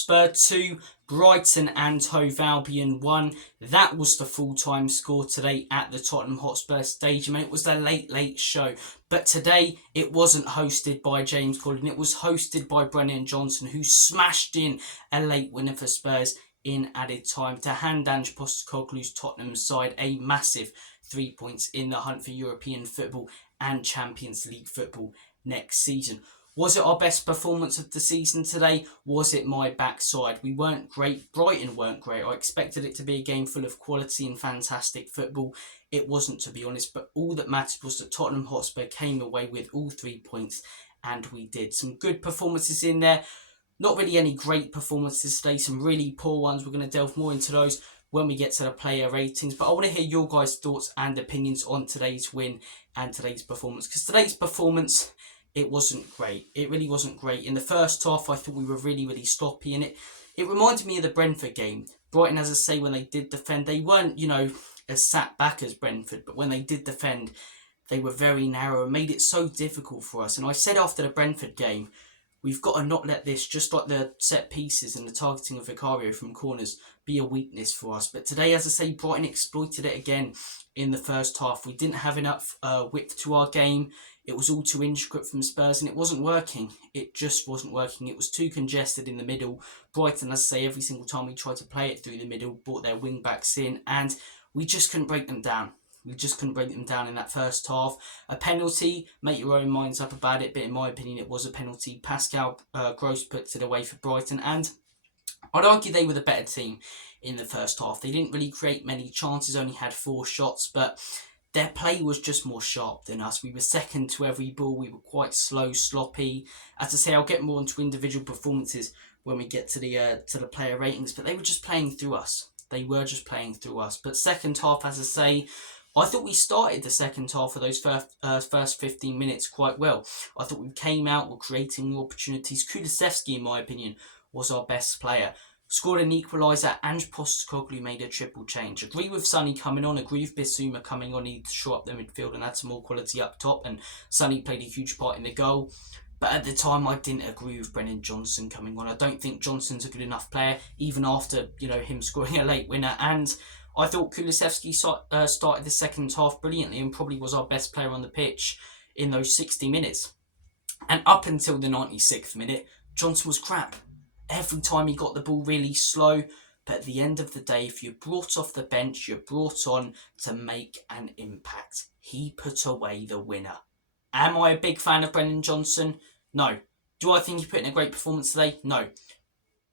Spurs 2, Brighton and Hove Albion 1. That was the full-time score today at the Tottenham Hotspur Stadium. And it was a late show. But today it wasn't hosted by James Corden. It was hosted by Brennan Johnson, who smashed in a late winner for Spurs in added time to hand Ange Postecoglou's Tottenham side a massive 3 points in the hunt for European football and Champions League football next season. Was it our best performance of the season today? Was it my backside? We weren't great. Brighton weren't great. I expected it to be a game full of quality and fantastic football. It wasn't, to be honest, but all that mattered was that Tottenham Hotspur came away with all 3 points, and we did. Some good performances in there. Not really any great performances today. Some really poor ones. We're going to delve more into those when we get to the player ratings. But I want to hear your guys' thoughts and opinions on today's win and today's performance. Because today's performance, it wasn't great. It really wasn't great. In the first half, I thought we were really sloppy in it. It reminded me of the Brentford game. Brighton, as I say, when they did defend, they weren't, as sat back as Brentford, but when they did defend, they were very narrow and made it so difficult for us. And I said after the Brentford game, we've got to not let this, just like the set pieces and the targeting of Vicario from corners, be a weakness for us. But today, as I say, Brighton exploited it again in the first half. We didn't have enough width to our game. It was all too intricate from Spurs and it wasn't working. It just wasn't working. It was too congested in the middle. Brighton, as I say, every single time we tried to play it through the middle, brought their wing backs in and we just couldn't break them down. We just couldn't break them down in that first half. A penalty, make your own minds up about it, but in my opinion it was a penalty. Pascal Gross puts it away for Brighton, and I'd argue they were the better team in the first half. They didn't really create many chances, only had 4 shots, but their play was just more sharp than us. We were second to every ball. We were quite slow, sloppy. As I say, I'll get more into individual performances when we get to the player ratings, but they were just playing through us. They were just playing through us. But second half, as I say, I thought we started the second half of those first 15 minutes quite well. I thought we came out, were creating more opportunities. Kulusevski, in my opinion, was our best player. Scored an equaliser. Ange Postecoglou made a triple change. Agree with Sonny coming on. Agree with Bissouma coming on. He needed to shore up the midfield and add some more quality up top. And Sonny played a huge part in the goal. But at the time, I didn't agree with Brennan Johnson coming on. I don't think Johnson's a good enough player, even after him scoring a late winner. And I thought Kulusevski started the second half brilliantly and probably was our best player on the pitch in those 60 minutes. And up until the 96th minute, Johnson was crap. Every time he got the ball really slow. But at the end of the day, if you're brought off the bench, you're brought on to make an impact. He put away the winner. Am I a big fan of Brennan Johnson? No. Do I think he put in a great performance today? No.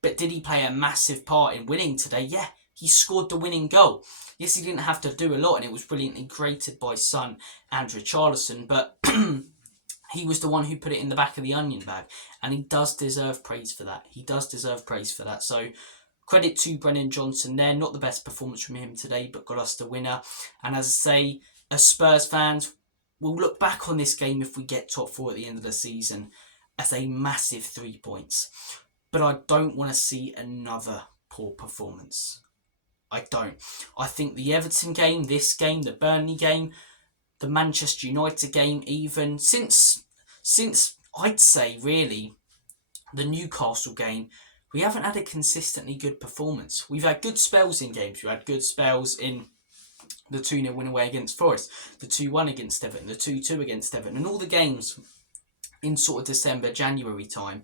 But did he play a massive part in winning today? Yeah. He scored the winning goal. Yes, he didn't have to do a lot and it was brilliantly created by Son and Richarlison, but he was the one who put it in the back of the onion bag, and he does deserve praise for that. He does deserve praise for that. So credit to Brennan Johnson there. Not the best performance from him today, but got us the winner. And as I say, as Spurs fans, we'll look back on this game if we get top 4 at the end of the season as a massive 3 points. But I don't want to see another poor performance. I don't. I think the Everton game, this game, the Burnley game, the Manchester United game, even since I'd say really the Newcastle game, we haven't had a consistently good performance. We've had good spells in games. We had good spells in the 2-0 win away against Forest, the 2-1 against Everton, the 2-2 against Everton, and all the games in sort of December, January time.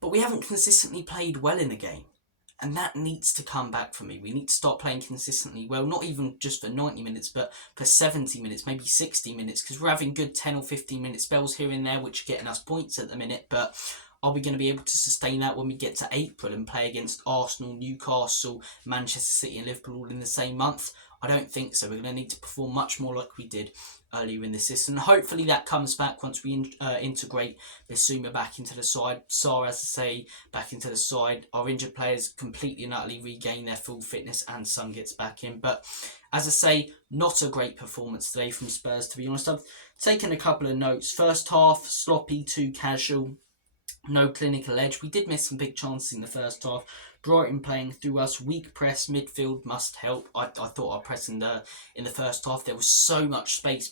But we haven't consistently played well in the game. And that needs to come back for me. We need to start playing consistently well, not even just for 90 minutes, but for 70 minutes, maybe 60 minutes, because we're having good 10 or 15 minute spells here and there, which are getting us points at the minute. But are we going to be able to sustain that when we get to April and play against Arsenal, Newcastle, Manchester City and Liverpool all in the same month? I don't think so. We're going to need to perform much more like we did earlier in the season. Hopefully that comes back once we integrate Bissouma back into the side. Sarr, as I say, back into the side. Our injured players completely and utterly regain their full fitness and Son gets back in. But as I say, not a great performance today from Spurs, to be honest. I've taken a couple of notes. First half, sloppy, too casual. No clinical edge. We did miss some big chances in the first half. Brighton playing through us. Weak press. Midfield must help. I thought our press in the first half, there was so much space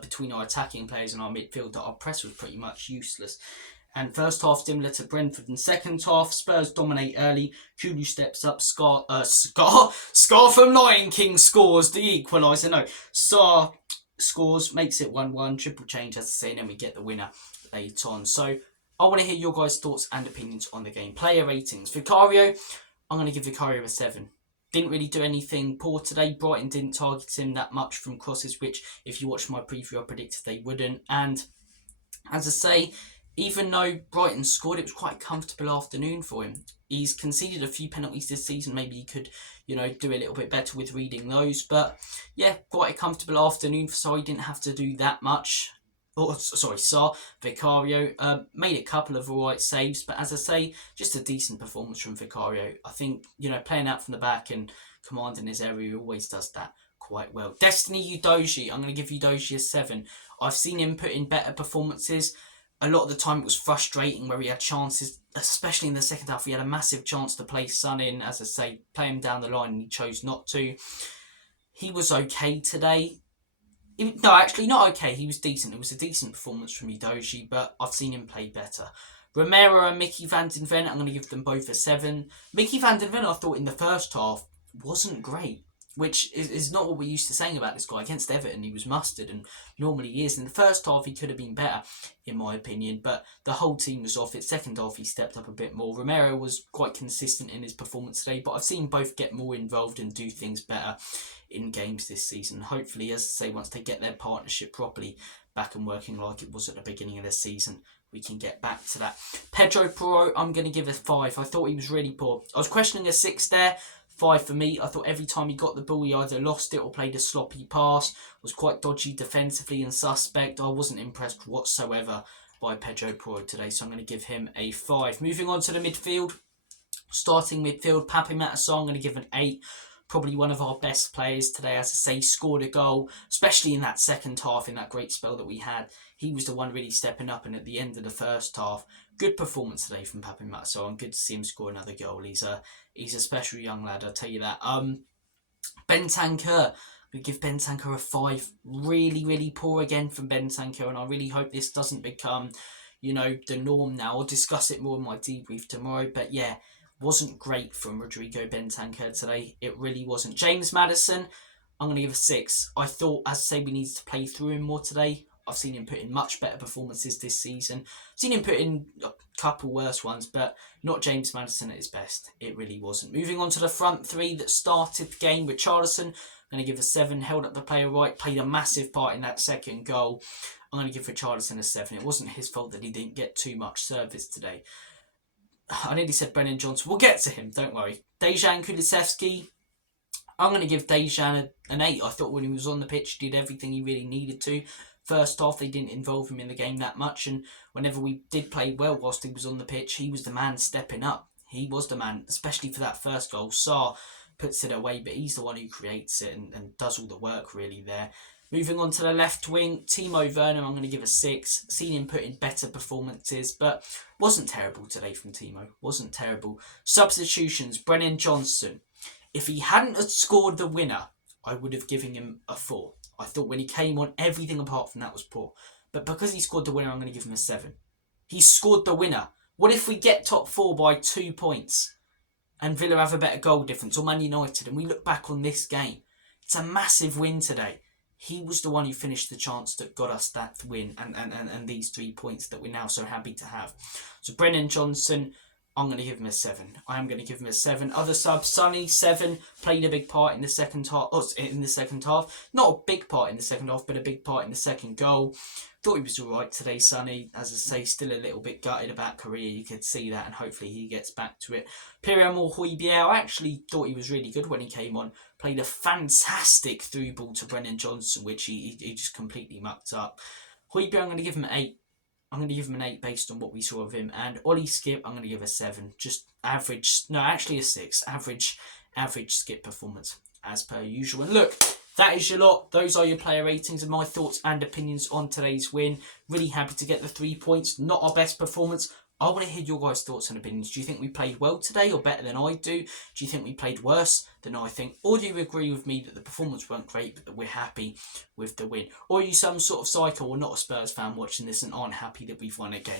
between our attacking players and our midfield that our press was pretty much useless. And first half similar to Brentford, and second half Spurs dominate early. Kulu steps up. Scar from Lion King scores the equaliser. No, Star scores, makes it 1-1. Triple change, as I say, and then we get the winner later on. So I want to hear your guys' thoughts and opinions on the game. Player ratings. Vicario, I'm going to give Vicario a 7. Didn't really do anything poor today. Brighton didn't target him that much from crosses, which if you watch my preview, I predicted they wouldn't. And as I say, even though Brighton scored, it was quite a comfortable afternoon for him. He's conceded a few penalties this season. Maybe he could, do a little bit better with reading those. But yeah, quite a comfortable afternoon for Sarr. He didn't have to do that much. Sarr, Vicario made a couple of alright saves, but as I say, just a decent performance from Vicario. I think, playing out from the back and commanding his area, he always does that quite well. Destiny Udogie, I'm going to give Udogie a 7. I've seen him put in better performances. A lot of the time it was frustrating where he had chances, especially in the second half. He had a massive chance to play Son in, as I say, play him down the line, and he chose not to. He was okay today. No, actually not okay. He was decent. It was a decent performance from Udogie, but I've seen him play better. Romero and Mickey van den Ven, I'm going to give them both a 7. Mickey van den Ven, I thought in the first half wasn't great, which is not what we're used to saying about this guy. Against Everton, he was mustard, and normally he is. In the first half, he could have been better, in my opinion, but the whole team was off it. Second half, he stepped up a bit more. Romero was quite consistent in his performance today, but I've seen both get more involved and do things better in games this season. Hopefully, as I say, once they get their partnership properly back and working like it was at the beginning of the season, we can get back to that. Pedro Porro, I'm going to give a 5. I thought he was really poor. I was questioning a 6 there. 5 for me. I thought every time he got the ball, he either lost it or played a sloppy pass. Was quite dodgy defensively and suspect. I wasn't impressed whatsoever by Pedro Porro today, so I'm going to give him a 5. Moving on to the midfield. Starting midfield, Pape Matar, I'm going to give an 8. Probably one of our best players today, as I say, scored a goal, especially in that second half, in that great spell that we had. He was the one really stepping up, and at the end of the first half, good performance today from Pape Matar, and good to see him score another goal. He's a special young lad, I'll tell you that. Bentancur, we give Bentancur a 5. Really, really poor again from Bentancur, and I really hope this doesn't become, the norm now. I'll discuss it more in my debrief tomorrow, but yeah, wasn't great from Rodrigo Bentancur today. It really wasn't. James Maddison, I'm going to give a 6. I thought, as I say, we needed to play through him more today. I've seen him put in much better performances this season. I've seen him put in a couple worse ones, but not James Maddison at his best. It really wasn't. Moving on to the front three that started the game. Richarlison, I'm going to give a 7. Held up the player right, played a massive part in that second goal. I'm going to give Richarlison a 7. It wasn't his fault that he didn't get too much service today. I nearly said Brennan Johnson. We'll get to him, don't worry. Dejan Kulusevski, I'm going to give Dejan an 8. I thought when he was on the pitch, he did everything he really needed to. First half, they didn't involve him in the game that much, and whenever we did play well whilst he was on the pitch, he was the man stepping up. He was the man, especially for that first goal. Sarr puts it away, but he's the one who creates it and does all the work really there. Moving on to the left wing, Timo Werner, I'm going to give a 6. Seen him put in better performances, but wasn't terrible today from Timo. Wasn't terrible. Substitutions, Brennan Johnson. If he hadn't have scored the winner, I would have given him a 4. I thought when he came on, everything apart from that was poor. But because he scored the winner, I'm going to give him a 7. He scored the winner. What if we get top 4 by 2 points and Villa have a better goal difference, or Man United, and we look back on this game? It's a massive win today. He was the one who finished the chance that got us that win and these 3 points that we're now so happy to have. So Brennan Johnson, I'm going to give him a 7. I am going to give him a 7. Other subs, Sonny, 7, played a big part in the second half. Not a big part in the second half, but a big part in the second goal. Thought he was alright today, Sonny. As I say, still a little bit gutted about career. You could see that, and hopefully he gets back to it. Pierre-Emile Højbjerg, I actually thought he was really good when he came on. Played a fantastic through ball to Brennan Johnson, which he just completely mucked up. Højbjerg, I'm going to give him an 8. I'm going to give him an 8 based on what we saw of him. And Ollie Skip, I'm going to give a 7. Just average, no, actually a 6. Average Skip performance, as per usual. And look, that is your lot. Those are your player ratings and my thoughts and opinions on today's win. Really happy to get the 3 points. Not our best performance. I want to hear your guys' thoughts and opinions. Do you think we played well today or better than I do? Do you think we played worse than I think? Or do you agree with me that the performance weren't great but that we're happy with the win? Or are you some sort of psycho or not a Spurs fan watching this and aren't happy that we've won a game?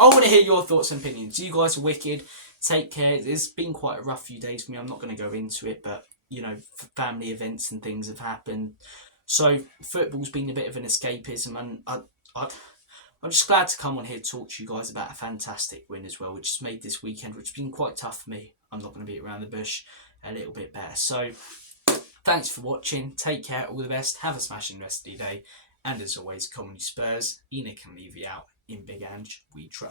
I want to hear your thoughts and opinions. You guys are wicked. Take care. It's been quite a rough few days for me. I'm not going to go into it, but, you know, family events and things have happened. So football's been a bit of an escapism, and I'm just glad to come on here to talk to you guys about a fantastic win as well, which has made this weekend, which has been quite tough for me, I'm not going to beat around the bush, a little bit better. So thanks for watching. Take care. All the best. Have a smashing rest of your day. And as always, Comedy Spurs, Enoch can leave you out. In Big Ange, we trust.